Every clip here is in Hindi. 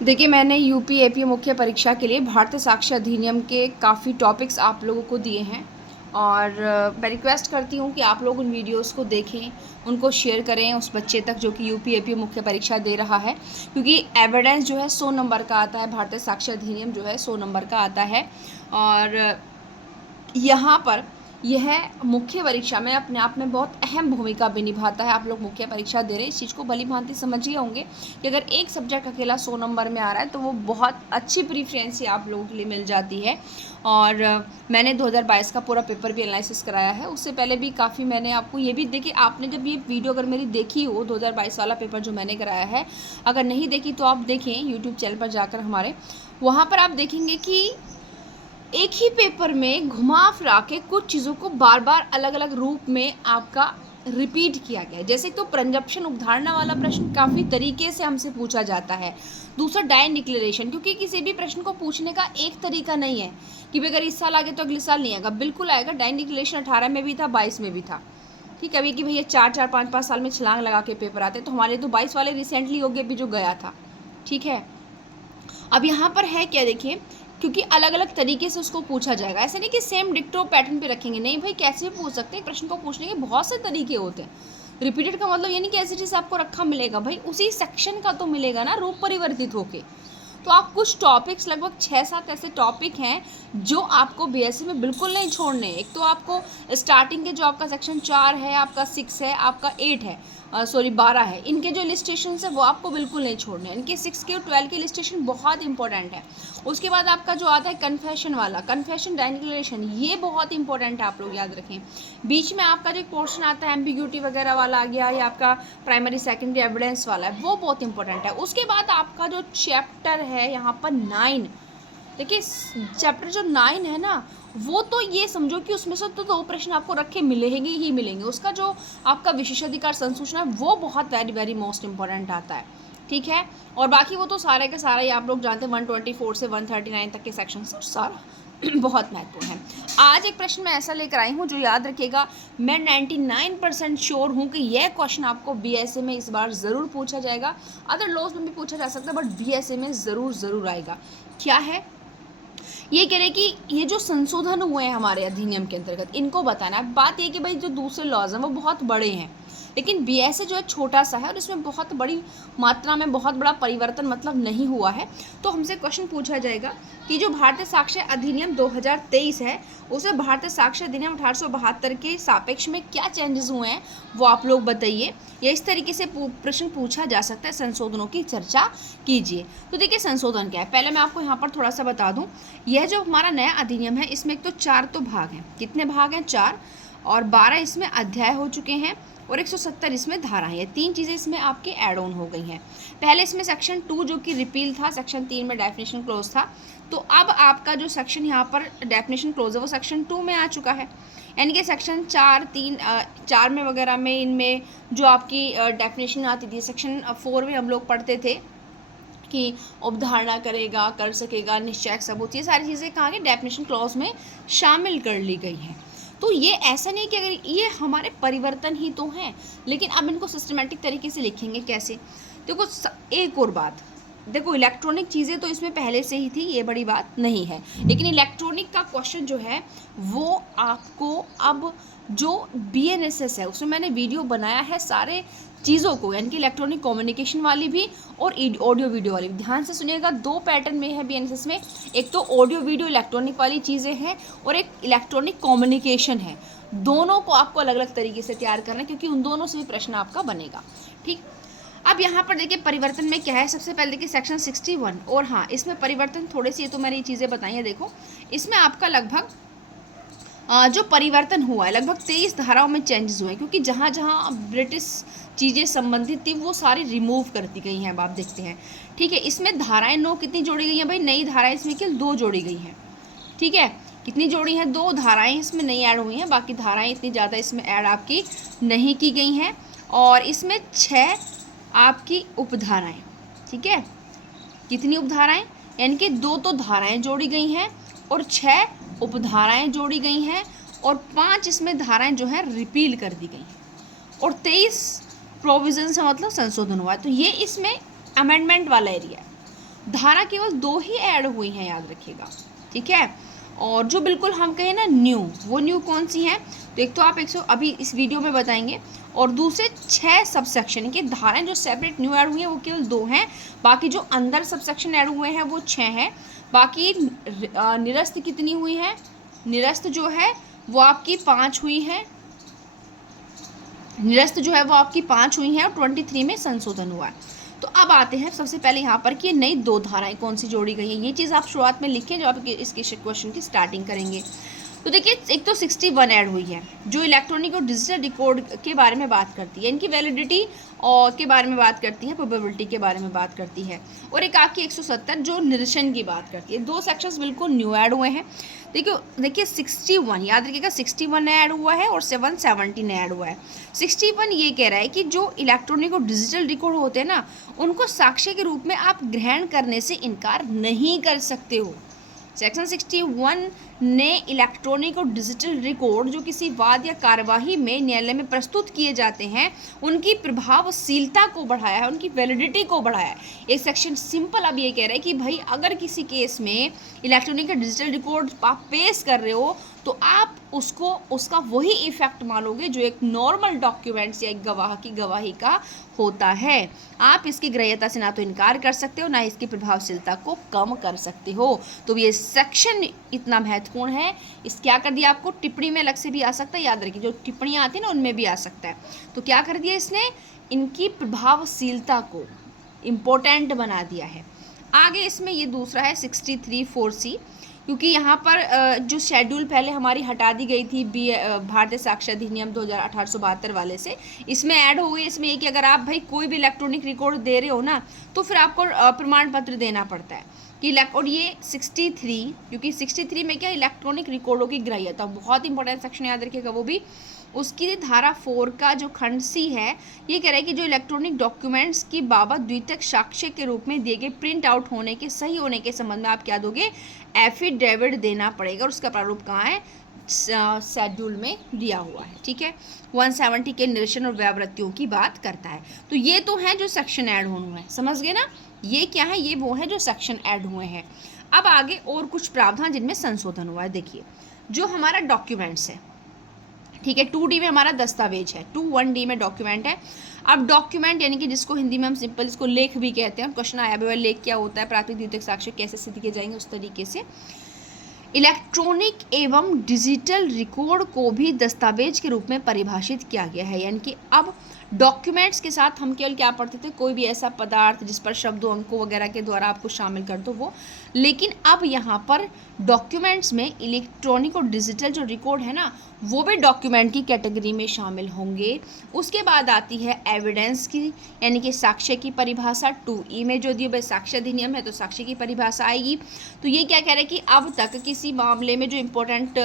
देखिए, मैंने यूपी एपी मुख्य परीक्षा के लिए भारतीय साक्ष्य अधिनियम के काफ़ी टॉपिक्स आप लोगों को दिए हैं और मैं रिक्वेस्ट करती हूँ कि आप लोग उन वीडियोस को देखें, उनको शेयर करें उस बच्चे तक जो कि यूपी एपी मुख्य परीक्षा दे रहा है, क्योंकि एविडेंस जो है 100 नंबर का आता है। भारतीय साक्ष्य अधिनियम जो है 100 नंबर का आता है और यहाँ पर यह मुख्य परीक्षा में अपने आप में बहुत अहम भूमिका भी निभाता है। आप लोग मुख्य परीक्षा दे रहे हैं, इस चीज़ को भली भांति समझिए होंगे कि अगर एक सब्जेक्ट अकेला 100 नंबर में आ रहा है तो वो बहुत अच्छी प्रीफ्रेंसी आप लोगों के लिए मिल जाती है। और मैंने 2022 का पूरा पेपर भी एनालिसिस कराया है। उससे पहले भी काफ़ी मैंने आपको ये भी देखिए, आपने जब ये वीडियो अगर मेरी देखी हो 2022 वाला पेपर जो मैंने कराया है, अगर नहीं देखी तो आप देखें यूट्यूब चैनल पर जाकर हमारे, वहाँ पर आप देखेंगे कि एक ही पेपर में घुमा फिरा के कुछ चीज़ों को बार बार अलग अलग रूप में आपका रिपीट किया गया है। जैसे तो प्रंजप्शन उपधारणा वाला प्रश्न काफ़ी तरीके से हमसे पूछा जाता है। दूसरा डाय डिक्लेरेशन, क्योंकि किसी भी प्रश्न को पूछने का एक तरीका नहीं है कि अगर इस साल आगे तो अगले साल नहीं आएगा, बिल्कुल आएगा। डाय डिक्लेरेशन 18 में भी था, 22 में भी था। ठीक है, अभी कि भैया 4-4 5-5 साल में छलांग लगा के पेपर आते, तो हमारे तो 22 वाले रिसेंटली हो गए भी जो गया था। ठीक है, अब यहाँ पर है क्या, देखिए, क्योंकि अलग अलग तरीके से उसको पूछा जाएगा। ऐसे नहीं कि सेम डिक्टो पैटर्न पे रखेंगे, नहीं भाई, कैसे भी पूछ सकते हैं। प्रश्न को पूछने के बहुत से तरीके होते हैं। रिपीटेड का मतलब ये नहीं कि ऐसे चीज़ आपको रखा मिलेगा, भाई उसी सेक्शन का तो मिलेगा ना, रूप परिवर्तित होके। तो आप कुछ टॉपिक्स, लगभग 6-7 ऐसे टॉपिक हैं जो आपको बीएससी में बिल्कुल नहीं छोड़ने। एक तो आपको स्टार्टिंग के जो आपका सेक्शन 4 है, आपका 6 है, आपका 8 है, 12 है, इनके जो इलिस्ट्रेशन है वो आपको बिल्कुल नहीं छोड़ने। इनके 6 के और 12 के इलिस्ट्रेशन बहुत इंपॉर्टेंट है। उसके बाद आपका जो आता है कन्फेशन वाला, कन्फेशन डिक्लेरेशन, ये बहुत इंपॉर्टेंट है, आप लोग याद रखें। बीच में आपका जो पोर्शन आता है एम्बिग्यूटी वगैरह वाला आ गया, या आपका प्राइमरी सेकेंडरी एविडेंस वाला है, वो बहुत इंपॉर्टेंट है। उसके बाद आपका जो चैप्टर है यहाँ पर 9, देखिए चैप्टर जो 9 है ना, वो तो ये समझो कि उसमें से तो 2 प्रश्न आपको रखे मिलेंगे ही मिलेंगे। उसका जो आपका विशेषाधिकार संसूचना है वो बहुत वेरी वेरी मोस्ट इंपॉर्टेंट आता है। ठीक है, और बाकी वो तो सारे का सारा ही आप लोग जानते हैं, 124 से 139 तक के सेक्शन सारा बहुत महत्वपूर्ण है। आज एक प्रश्न मैं ऐसा लेकर आई हूँ जो याद रखिएगा, मैं 99% श्योर हूँ कि यह क्वेश्चन आपको बीएसए में इस बार ज़रूर पूछा जाएगा। अदर लॉज में भी पूछा जा सकता है, बट बीएसए में ज़रूर आएगा। क्या है ये, कह रहे कि ये जो संशोधन हुए हैं हमारे अधिनियम के अंतर्गत, इनको बताना है। बात ये कि भाई जो दूसरे लॉज हैं वो बहुत बड़े हैं, लेकिन बीएसए जो है छोटा सा है और इसमें बहुत बड़ी मात्रा में बहुत बड़ा परिवर्तन मतलब नहीं हुआ है। तो हमसे क्वेश्चन पूछा जाएगा कि जो भारतीय साक्ष्य अधिनियम 2023 है, उसे भारतीय साक्ष्य अधिनियम 1872 के सापेक्ष में क्या चेंजेस हुए हैं वो आप लोग बताइए। या इस तरीके से प्रश्न पूछा जा सकता है, संशोधनों की चर्चा कीजिए। तो देखिए संशोधन क्या है, पहले मैं आपको यहाँ पर थोड़ा सा बता दूँ। यह जो हमारा नया अधिनियम है, इसमें एक तो 4 तो भाग हैं। कितने भाग हैं? 4, और 12 इसमें अध्याय हो चुके हैं और 170 इसमें धाराएं हैं। 3 चीज़ें इसमें आपके ऐड ऑन हो गई हैं। पहले इसमें सेक्शन 2 जो कि रिपील था, सेक्शन 3 में डेफिनेशन क्लोज था, तो अब आपका जो सेक्शन यहाँ पर डेफिनेशन क्लोज है वो सेक्शन 2 में आ चुका है। यानी कि सेक्शन 4 में वगैरह में, इनमें जो आपकी डेफिनेशन आती थी, सेक्शन 4 में हम लोग पढ़ते थे कि उपधारणा करेगा, कर सकेगा, निश्चय सबूत, ये सारी चीज़ें कहाँ के डेफिनेशन क्लॉज में शामिल कर ली गई हैं। तो ये ऐसा नहीं कि अगर ये हमारे परिवर्तन ही तो हैं, लेकिन अब इनको सिस्टमेटिक तरीके से लिखेंगे कैसे। देखो एक और बात, देखो इलेक्ट्रॉनिक चीज़ें तो इसमें पहले से ही थी, ये बड़ी बात नहीं है, लेकिन इलेक्ट्रॉनिक का क्वेश्चन जो है वो आपको अब जो बीएनएसएस है उसमें मैंने वीडियो बनाया है सारे चीज़ों को, यानी कि इलेक्ट्रॉनिक कम्युनिकेशन वाली भी और ऑडियो वीडियो वाली भी। ध्यान से सुनिएगा, 2 पैटर्न में है बीएनएसएस में, एक तो ऑडियो वीडियो इलेक्ट्रॉनिक वाली चीज़ें हैं और एक इलेक्ट्रॉनिक कम्युनिकेशन है। दोनों को आपको अलग अलग तरीके से तैयार करना है, क्योंकि उन दोनों से भी प्रश्न आपका बनेगा। ठीक, अब यहाँ पर देखिए परिवर्तन में क्या है। सबसे पहले देखिए सेक्शन 61, और हाँ इसमें परिवर्तन थोड़े से, ये तो मैंने ये चीज़ें बताई हैं। देखो इसमें आपका लगभग जो परिवर्तन हुआ है, लगभग 23 धाराओं में चेंजेस हुए हैं, क्योंकि जहाँ जहाँ ब्रिटिश चीज़ें संबंधित थी वो सारी रिमूव कर दी गई हैं। अब आप देखते हैं, ठीक है, इसमें धाराएं नो कितनी जोड़ी गई हैं भाई, नई धाराएं इसमें केवल 2 जोड़ी गई हैं। ठीक है, कितनी जोड़ी हैं? 2 धाराएं इसमें नई ऐड हुई हैं, बाकी धाराएं इतनी ज़्यादा इसमें ऐड आपकी नहीं की गई हैं। और इसमें 6 आपकी उपधाराएं, ठीक है, कितनी उपधाराएं, यानी कि 2 तो धाराएं जोड़ी गई हैं और 6 उपधाराएं जोड़ी गई हैं, और 5 इसमें धाराएं जो है रिपील कर दी गई हैं, और 23 प्रोविजन से मतलब संशोधन हुआ है। तो ये इसमें अमेंडमेंट वाला एरिया है। धारा केवल 2 ही ऐड हुई हैं, याद रखिएगा, ठीक है। और जो बिल्कुल हम कहें ना न्यू, वो न्यू कौन सी हैं? तो एक तो आप 100 अभी इस वीडियो में बताएंगे, और दूसरे 6 सबसेक्शन की धाराएं जो सेपरेट न्यू ऐड हुई हैं वो केवल 2 हैं, बाकी जो अंदर सबसेक्शन ऐड हुए हैं वो 6 हैं। बाकी निरस्त कितनी हुई है? निरस्त जो है वो आपकी 5 हुई है, निरस्त जो है वो आपकी 5 हुई हैं और 23 में संशोधन हुआ है। तो अब आते हैं सबसे पहले यहाँ पर कि नई 2 धाराएं कौन सी जोड़ी गई हैं, ये चीज़ आप शुरुआत में लिखें जब आप इसके क्वेश्चन की स्टार्टिंग करेंगे। तो देखिए, एक तो 61 ऐड हुई है जो इलेक्ट्रॉनिक और डिजिटल रिकॉर्ड के बारे में बात करती है, इनकी वैलिडिटी और के बारे में बात करती है, प्रोबेबिलिटी के बारे में बात करती है। और एक आपकी 170 जो निरीक्षण की बात करती है। 2 सेक्शंस बिल्कुल न्यू ऐड हुए हैं। देखिए 61 याद रखिएगा, 61 ऐड हुआ है और 117 ऐड हुआ है। 61 ये कह रहा है कि जो इलेक्ट्रॉनिक और डिजिटल रिकॉर्ड होते हैं ना, उनको साक्ष्य के रूप में आप ग्रहण करने से इनकार नहीं कर सकते हो। सेक्शन 61 ने इलेक्ट्रॉनिक और डिजिटल रिकॉर्ड जो किसी वाद या कार्यवाही में न्यायालय में प्रस्तुत किए जाते हैं उनकी प्रभावशीलता को बढ़ाया है, उनकी वैलिडिटी को बढ़ाया है। एक सेक्शन सिंपल अब ये कह रहा है कि भाई अगर किसी केस में इलेक्ट्रॉनिक या डिजिटल रिकॉर्ड आप पेश कर रहे हो तो आप उसको उसका वही इफेक्ट मानोगे जो एक नॉर्मल डॉक्यूमेंट्स या एक गवाह की गवाही का होता है। आप इसकी ग्राह्यता से ना तो इनकार कर सकते हो ना इसकी प्रभावशीलता को कम कर सकते हो। तो ये सेक्शन इतना महत्वपूर्ण है। इस क्या कर दिया आपको, टिप्पणी में अलग से भी आ सकता है, याद रखिए जो टिप्पणियाँ आती हैं ना उनमें भी आ सकता है। तो क्या कर दिया इसने, इनकी प्रभावशीलता को इम्पोर्टेंट बना दिया है। आगे इसमें ये दूसरा है 63(4)C, क्योंकि यहाँ पर जो शेड्यूल पहले हमारी हटा दी गई थी भारतीय साक्ष्य अधिनियम 1872 वाले से, इसमें ऐड हो गई। इसमें ये कि अगर आप भाई कोई भी इलेक्ट्रॉनिक रिकॉर्ड दे रहे हो ना तो फिर आपको प्रमाण पत्र देना पड़ता है कि और ये 63, क्योंकि 63 में क्या इलेक्ट्रॉनिक रिकॉर्डों की ग्राह्यता, बहुत इंपॉर्टेंट सेक्शन याद रखिएगा वो भी। उसकी धारा 4 का जो खंड सी है ये कह रहा है कि जो इलेक्ट्रॉनिक डॉक्यूमेंट्स की बाबत द्वितीयक साक्ष्य के रूप में दिए गए प्रिंट आउट होने के सही होने के संबंध में आप क्या दोगे, एफिडेविट देना पड़ेगा। और उसका प्रारूप कहाँ है, शेड्यूल में दिया हुआ है, ठीक है। 170 के निरीक्षण और व्यावृत्तियों की बात करता है। तो ये तो है जो सेक्शन ऐड हुए हैं, समझ गए ना। ये क्या है, ये वो है जो सेक्शन ऐड हुए हैं। अब आगे और कुछ प्रावधान जिनमें संशोधन हुआ है। देखिए जो हमारा डॉक्यूमेंट्स है, ठीक है, 2D में हमारा दस्तावेज है, 21D में डॉक्यूमेंट है। अब डॉक्यूमेंट यानी कि जिसको हिंदी में हम सिंपल इसको लेख भी कहते हैं, क्वेश्चन आया भी लेख क्या होता है, प्राथमिक द्वितीयक साक्ष्य कैसे सिद्ध किए जाएंगे, उस तरीके से इलेक्ट्रॉनिक एवं डिजिटल रिकॉर्ड को भी दस्तावेज के रूप में परिभाषित किया गया है। यानी कि अब डॉक्यूमेंट्स के साथ हम केवल क्या पढ़ते थे, कोई भी ऐसा पदार्थ जिस पर शब्दों अंकों वगैरह के द्वारा आपको शामिल कर दो वो, लेकिन अब यहाँ पर डॉक्यूमेंट्स में इलेक्ट्रॉनिक और डिजिटल जो रिकॉर्ड है ना वो भी डॉक्यूमेंट की कैटेगरी में शामिल होंगे। उसके बाद आती है एविडेंस की, यानी कि साक्ष्य की परिभाषा। 2E में जो दिए भाई साक्ष्य अधिनियम है तो साक्ष्य की परिभाषा आएगी। तो ये क्या कह रहा है कि अब तक किसी मामले में जो इम्पोर्टेंट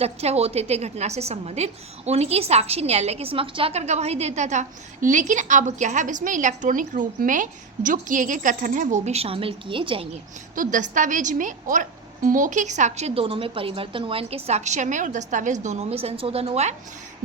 तथ्य होते थे घटना से संबंधित, उनकी साक्षी न्यायालय के समक्ष जाकर गवाही देता था। लेकिन अब क्या है, अब इसमें इलेक्ट्रॉनिक रूप में जो किए गए कथन हैं वो भी शामिल किए जाएंगे। तो दस्तावेज में और मौखिक साक्ष्य दोनों में परिवर्तन हुआ है, इनके साक्ष्य में और दस्तावेज दोनों में संशोधन हुआ है।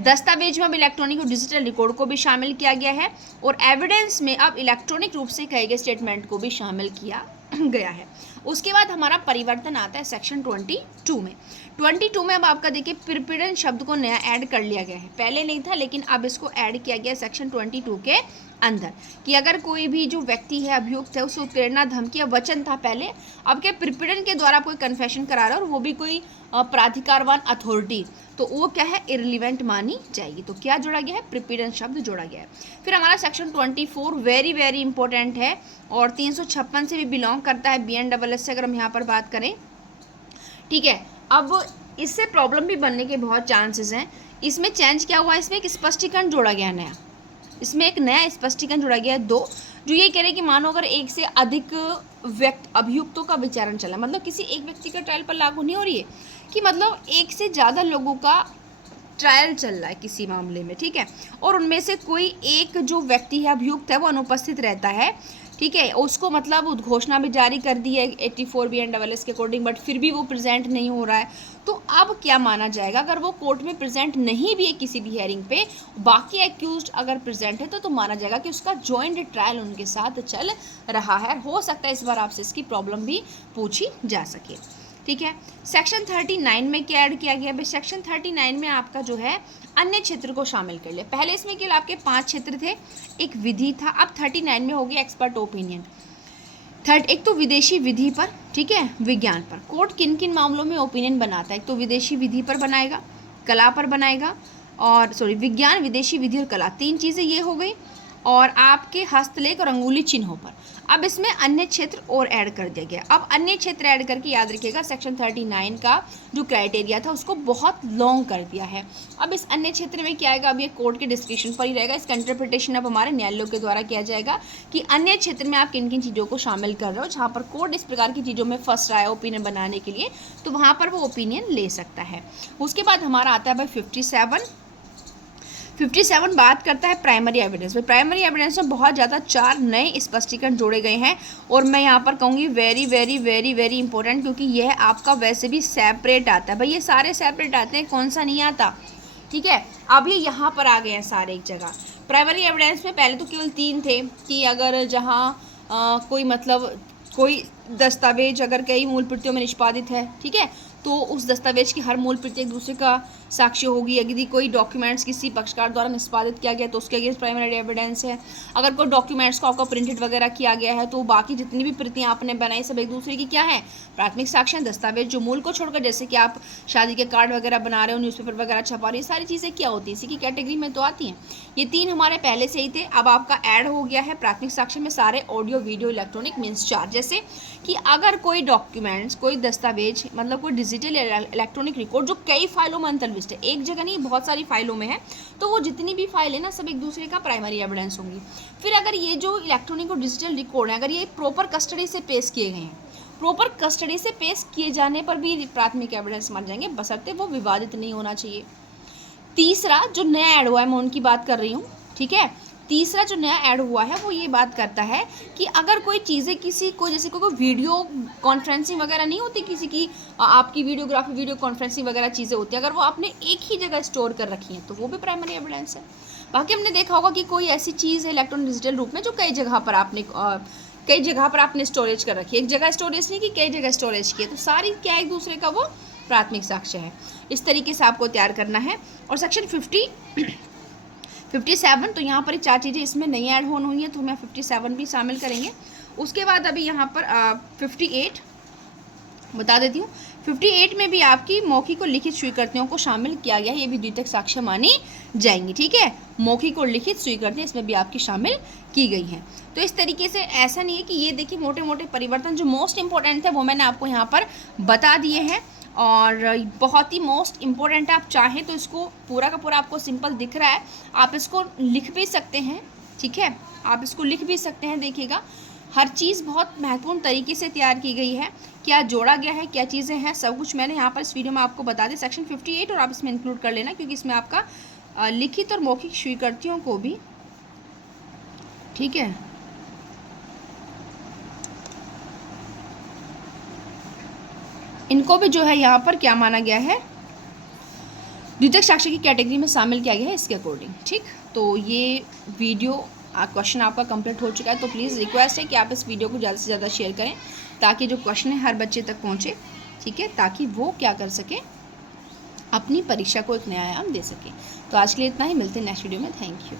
दस्तावेज में अब इलेक्ट्रॉनिक और डिजिटल रिकॉर्ड को भी शामिल किया गया है, और एविडेंस में अब इलेक्ट्रॉनिक रूप से कहे गए स्टेटमेंट को भी शामिल किया गया है। उसके बाद हमारा परिवर्तन आता है सेक्शन 22 में। 22 में अब आपका देखिए प्रपीड़न शब्द को नया ऐड कर लिया गया है, पहले नहीं था लेकिन अब इसको ऐड किया गया सेक्शन 22 के अंदर, कि अगर कोई भी जो व्यक्ति है अभियुक्त है उसे उत्प्रेरणा धमकी या वचन था पहले, अब क्या प्रपीड़न के द्वारा कोई कन्फेशन करा रहा है और वो भी कोई प्राधिकारवान अथॉरिटी, तो वो क्या है इररिलेवेंट मानी जाएगी। तो क्या जोड़ा गया है, प्रपीड़न शब्द जोड़ा गया है। फिर हमारा सेक्शन 24 वेरी वेरी इंपॉर्टेंट है और 356 से भी बिलोंग करता है, BNSS से अगर हम यहाँ पर बात करें, ठीक है। अब इससे प्रॉब्लम भी बनने के बहुत चांसेस हैं। इसमें चेंज क्या हुआ, इसमें एक स्पष्टीकरण जोड़ा गया नया, इसमें एक नया स्पष्टीकरण जोड़ा गया है 2, जो ये कह रहे हैं कि मानो अगर एक से अधिक अभियुक्तों का विचारण चला, मतलब किसी एक व्यक्ति का ट्रायल पर लागू नहीं हो रही है, कि मतलब एक से ज़्यादा लोगों का ट्रायल चल रहा है किसी मामले में, ठीक है, और उनमें से कोई एक जो व्यक्ति है अभियुक्त है वो अनुपस्थित रहता है, ठीक है, उसको मतलब घोषणा भी जारी कर दी है 84 BNSS के अकॉर्डिंग, बट फिर भी वो प्रेजेंट नहीं हो रहा है, तो अब क्या माना जाएगा? अगर वो कोर्ट में प्रेजेंट नहीं भी है किसी भी हियरिंग पे, बाकी एक्यूज्ड अगर प्रेजेंट है तो माना जाएगा कि उसका जॉइंट ट्रायल उनके साथ चल रहा है। हो सकता है इस बार आपसे इसकी प्रॉब्लम भी पूछी जा सके। ठीक है, सेक्शन 39 में क्या ऐड किया गया है? सेक्शन 39 में आपका जो है अन्य क्षेत्र को शामिल कर लिया। पहले इसमें केवल आपके 5 क्षेत्र थे, एक विधि था, अब 39 में हो गया एक्सपर्ट ओपिनियन। एक तो विदेशी विधि पर, ठीक है, विज्ञान पर कोर्ट किन किन मामलों में ओपिनियन बनाता है? एक तो विदेशी विधि पर बनाएगा, कला पर बनाएगा, और विज्ञान, विदेशी विधि और कला, 3 चीज़ें ये हो गई, और आपके हस्तलेख और अंगुली चिन्हों पर। अब इसमें अन्य क्षेत्र और ऐड कर दिया गया। अब अन्य क्षेत्र ऐड करके याद रखिएगा सेक्शन 39 का जो क्राइटेरिया था उसको बहुत लॉन्ग कर दिया है। अब इस अन्य क्षेत्र में क्या आएगा? अब ये कोर्ट के डिस्क्रिप्शन पर ही रहेगा, इसका इंटरप्रिटेशन अब हमारे न्यायालयों के द्वारा किया जाएगा कि अन्य क्षेत्र में आप किन किन चीज़ों को शामिल कर रहे हो। जहाँ पर कोर्ट इस प्रकार की चीज़ों में फंस रहा है ओपिनियन बनाने के लिए, तो वहाँ पर वो ओपिनियन ले सकता है। उसके बाद हमारा आता है भाई 57 बात करता है प्राइमरी एविडेंस में। प्राइमरी एविडेंस में बहुत ज़्यादा 4 नए स्पष्टीकरण जोड़े गए हैं, और मैं यहाँ पर कहूँगी very very very very important, क्योंकि यह आपका वैसे भी सेपरेट आता है। भाई ये सारे सेपरेट आते हैं, कौन सा नहीं आता? ठीक है, अभी यहाँ पर आ गए हैं सारे एक जगह। प्राइमरी एविडेंस में पहले तो केवल 3 थे कि अगर जहाँ कोई दस्तावेज अगर कई मूल प्रतियों में निष्पादित है, ठीक है, तो उस दस्तावेज की हर मूल प्रति एक दूसरे का साक्ष्य होगी। यदि कोई डॉक्यूमेंट्स किसी पक्षकार द्वारा निष्पादित किया गया तो उसके अगेंस्ट प्राइमरी एविडेंस है। अगर कोई डॉक्यूमेंट्स को आपका प्रिंटेड वगैरह किया गया है तो बाकी जितनी भी प्रतियां आपने बनाई सब एक दूसरे की क्या है? प्राथमिक साक्ष्य हैं। दस्तावेज जो मूल को छोड़कर, जैसे कि आप शादी के कार्ड वगैरह बना रहे हो, न्यूज़पेपर वगैरह छपा रहे हो, ये सारी चीज़ें क्या होती है? इसी की कैटेगरी में तो आती हैं। ये 3 हमारे पहले से ही थे, अब आपका ऐड हो गया है प्राथमिक साक्ष्य में सारे ऑडियो वीडियो इलेक्ट्रॉनिक मीन्स 4। जैसे कि अगर कोई डॉक्यूमेंट्स, कोई दस्तावेज, मतलब कोई डिजिटल इलेक्ट्रॉनिक रिकॉर्ड जो कई फाइलों में अंतर्निविष्ट है, एक जगह नहीं बहुत सारी फाइलों में है, तो वो जितनी भी फाइल है ना सब एक दूसरे का प्राइमरी एविडेंस होंगी। फिर अगर ये जो इलेक्ट्रॉनिक और डिजिटल रिकॉर्ड है, अगर ये प्रॉपर कस्टडी से पेश किए गए हैं, प्रॉपर कस्टडी से पेश किए जाने पर भी प्राथमिक एविडेंस मान जाएंगे, बशर्ते वो विवादित नहीं होना चाहिए। तीसरा जो नया ऐड हुआ है, मैं उनकी बात कर रही हूँ, ठीक है। तीसरा जो नया ऐड हुआ है वो ये बात करता है कि अगर कोई चीज़ें किसी को, जैसे कोई वीडियो कॉन्फ्रेंसिंग वगैरह नहीं होती किसी की, आपकी वीडियोग्राफी वीडियो कॉन्फ्रेंसिंग वगैरह चीज़ें होती है, अगर वो आपने एक ही जगह स्टोर कर रखी हैं तो वो भी प्राइमरी एविडेंस है। बाकी हमने देखा होगा कि कोई ऐसी चीज़ है इलेक्ट्रॉनिक डिजिटल रूप में जो कई जगह पर आपने स्टोरेज कर रखी है, एक जगह स्टोरेज नहीं कि कई जगह स्टोरेज की है, तो सारी क्या एक दूसरे का वो प्राथमिक साक्ष्य है। इस तरीके से आपको तैयार करना है। और सेक्शन 57, तो यहाँ पर 4 चीज़ें इसमें नई ऐड होनी हुई है, तो हम 57 भी शामिल करेंगे। उसके बाद अभी यहाँ पर 58 बता देती हूँ। 58 में भी आपकी मौखिक और लिखित स्वीकृतियों को शामिल किया गया है, ये भी द्वितीयक साक्ष्य मानी जाएंगी, ठीक है। मौखिक और लिखित स्वीकृतियाँ इसमें भी आपकी शामिल की गई हैं। तो इस तरीके से ऐसा नहीं है कि ये देखिए मोटे मोटे परिवर्तन जो मोस्ट इंपॉर्टेंट थे वो मैंने आपको यहाँ पर बता दिए हैं, और बहुत ही मोस्ट इम्पोर्टेंट है। आप चाहें तो इसको पूरा का पूरा आपको सिंपल दिख रहा है, आप इसको लिख भी सकते हैं, ठीक है, आप इसको लिख भी सकते हैं। देखिएगा हर चीज़ बहुत महत्वपूर्ण तरीके से तैयार की गई है, क्या जोड़ा गया है, क्या चीज़ें हैं, सब कुछ मैंने यहाँ पर इस वीडियो में आपको बता दी। सेक्शन 58 और आप इसमें इंक्लूड कर लेना, क्योंकि इसमें आपका लिखित और मौखिक स्वीकृतियों को भी, ठीक है, इनको भी जो है यहाँ पर क्या माना गया है, द्वितीयक साक्ष्य की कैटेगरी में शामिल किया गया है इसके अकॉर्डिंग, ठीक। तो ये वीडियो क्वेश्चन आपका कंप्लीट हो चुका है, तो प्लीज़ रिक्वेस्ट है कि आप इस वीडियो को ज़्यादा से ज़्यादा शेयर करें ताकि जो क्वेश्चन है हर बच्चे तक पहुँचे, ठीक है, ताकि वो क्या कर सके, अपनी परीक्षा को एक नया आयाम दे सके। तो आज के लिए इतना ही, मिलते हैं नेक्स्ट वीडियो में। Thank you.